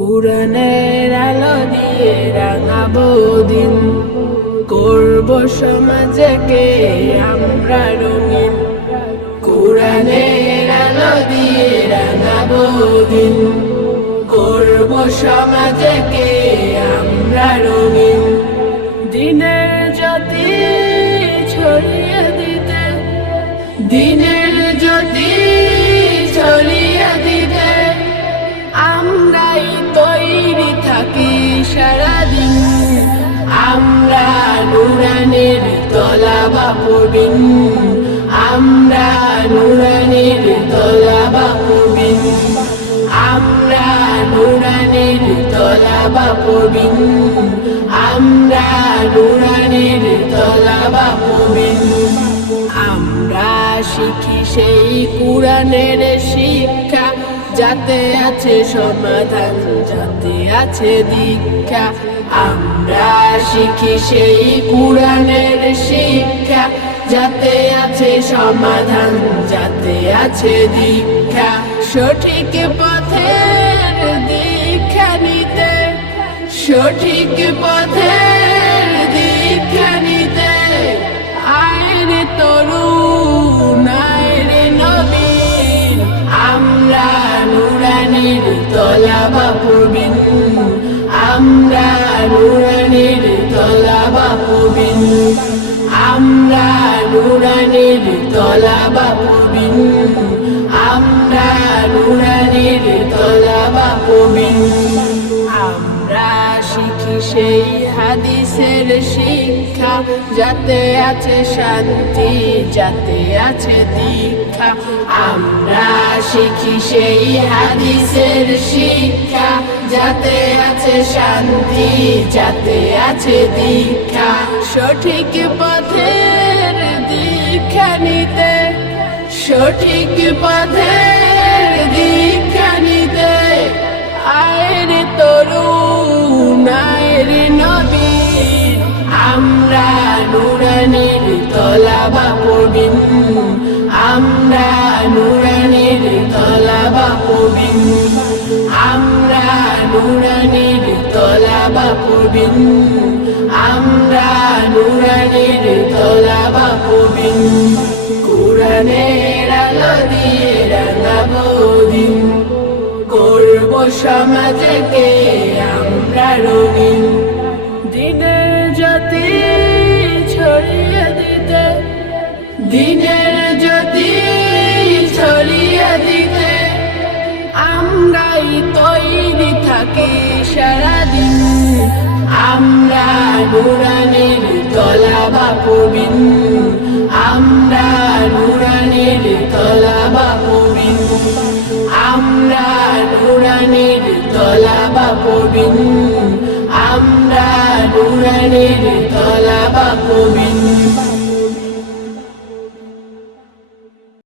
কুরআনের আলো দিয়ে রাঙাবো দিন, করব সমাজকে আমরা রঙিন। কুরআনের আলো দিয়ে রাঙাবো দিন, করব সমাজকে আমরা রঙিন। দিনের জ্যোতি ছড়িয়ে দিতে, দিনের জ্যোতি ছড়িয়ে দিতে আমরাই তৈরি থাকি সারাদিন। আমরা নুরানির তলাবা পড়িন, আমরা নুরানির তলাবা পড়িন, আমরা নুরানির তলাবা পড়িন, আমরা নুরানির তলাবা পড়িন। আমরা শিখি সেই কুরআনের শিক্ষা, যাতে আছে সমাধান, যাতে আছে দীক্ষা। আমরা শিখি সেই কুরআনের শিক্ষা, যাতে আছে সমাধান, যাতে আছে দীক্ষা। সঠিক পথের দীক্ষা নিতে, সঠিক পথের দীক্ষা নিতে আয় তরুণ, আয় নবীন। আমরা নুরানির তলাবা পড়িন, আমরা নুরানির তলাবা পড়িন, আমরা নুরানির তলাবা পড়িন, আমরা নুরানির তলাবা পড়িন। আমরা শিখি সেই হাদিসের শিক্ষা, যাতে আছে শান্তি, যাতে আছে দীক্ষা। আমরা শিখি সেই হাদিসের শিক্ষা, যাতে আছে শান্তি, যাতে আছে দীক্ষা। সঠিক পথের দীক্ষা নিতে, সঠিক পথের দীক্ষা নিতে আয় তরুণ, আয় নবীন। আমরা নুরানির তলাবা পড়িন, আমরা নুরানির তলাবা পড়িন, আমরা নুরানির তলাবা পড়িন, আমরা নুরানির তলাবা পড়িন। কুরআনের আলো দিয়ে রাঙাবো দিন, করব সমাজকে আমরা রঙিন। দিনের জ্যোতি ছড়িয়ে দিতে, দিনের জ্যোতি ছড়িয়ে দিতে আমরাই তৈরি থাকি সারাদিন। আমরা নুরানির তলাবা পড়িন, আমরা নুরানির তলাবা পড়িন, আমরা নুরানির তলাবা পড়িন, আমরা নুরানির তলাবা পড়িন।